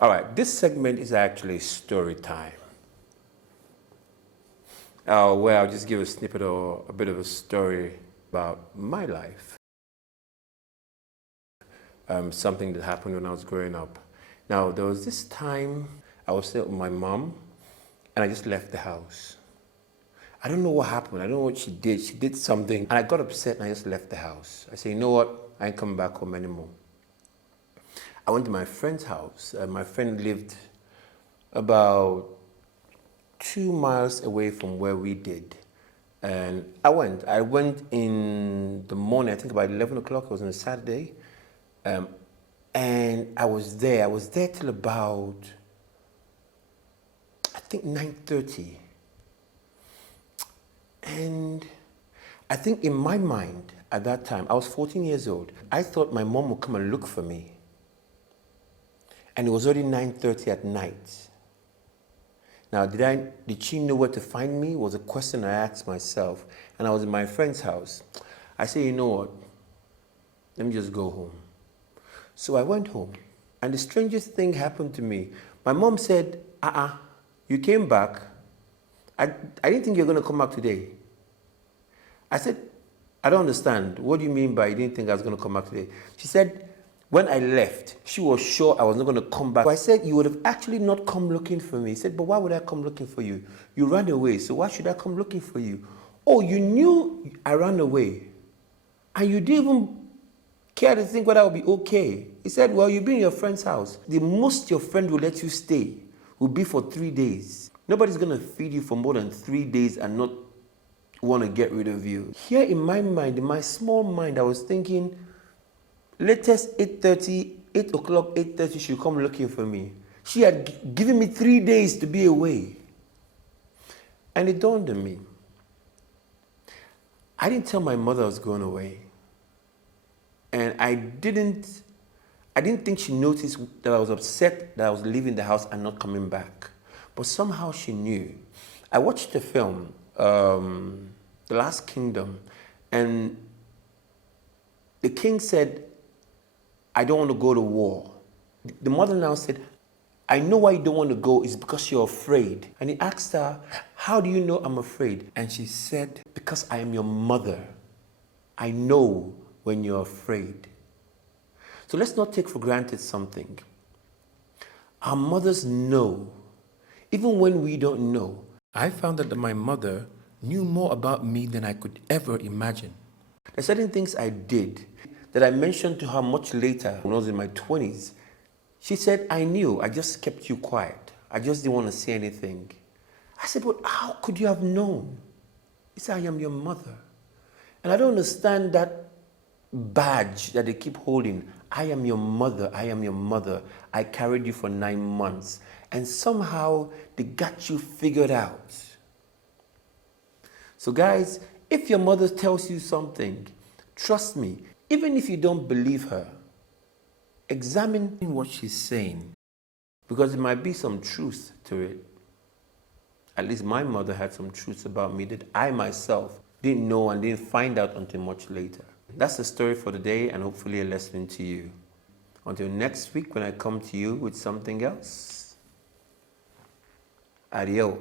All right, this segment is actually story time. Where I'll just give a snippet or a bit of a story about my life. Something that happened when I was growing up. Now, there was this time I was staying with my mom and I just left the house. I don't know what happened. I don't know what she did. She did something and I got upset and I just left the house. I said, you know what? I ain't coming back home anymore. I went to my friend's house. My friend lived about 2 miles away from where we did. And I went in the morning, I think about 11 o'clock, it was on a Saturday. And I was there till about, I think 9:30. And I think in my mind at that time, I was 14 years old. I thought my mom would come and look for me. And it was already 9:30 at night. Now, did she know where to find me? Was a question I asked myself. And I was in my friend's house. I said, you know what? Let me just go home. So I went home. And the strangest thing happened to me. My mom said, you came back. I didn't think you were going to come back today. I said, I don't understand. What do you mean by you didn't think I was going to come back today? She said, when I left, she was sure I was not going to come back. So I said, you would have actually not come looking for me. He said, but why would I come looking for you? You ran away, so why should I come looking for you? Oh, you knew I ran away. And you didn't even care to think whether I would be okay. He said, well, you've been in your friend's house. The most your friend will let you stay will be for 3 days. Nobody's going to feed you for more than 3 days and not want to get rid of you. Here in my mind, in my small mind, I was thinking, latest 8:30, 8 o'clock, 8:30, she'll come looking for me. She had given me 3 days to be away. And it dawned on me. I didn't tell my mother I was going away. And I didn't think she noticed that I was upset that I was leaving the house and not coming back. But somehow she knew. I watched the film, The Last Kingdom, and the king said, I don't want to go to war. The mother now said, I know why you don't want to go. It's because you're afraid. And he asked her, how do you know I'm afraid? And she said, because I am your mother. I know when you're afraid. So let's not take for granted something. Our mothers know, even when we don't know. I found that my mother knew more about me than I could ever imagine. There are certain things I did that I mentioned to her much later when I was in my 20s. She said, I knew, I just kept you quiet. I just didn't want to say anything. I said, but how could you have known? He said, I am your mother. And I don't understand that badge that they keep holding. I am your mother, I am your mother. I carried you for 9 months. And somehow they got you figured out. So guys, if your mother tells you something, trust me, even if you don't believe her, examine what she's saying, because there might be some truth to it. At least my mother had some truths about me that I myself didn't know and didn't find out until much later. That's the story for the day, and hopefully a lesson to you. Until next week when I come to you with something else. Adios.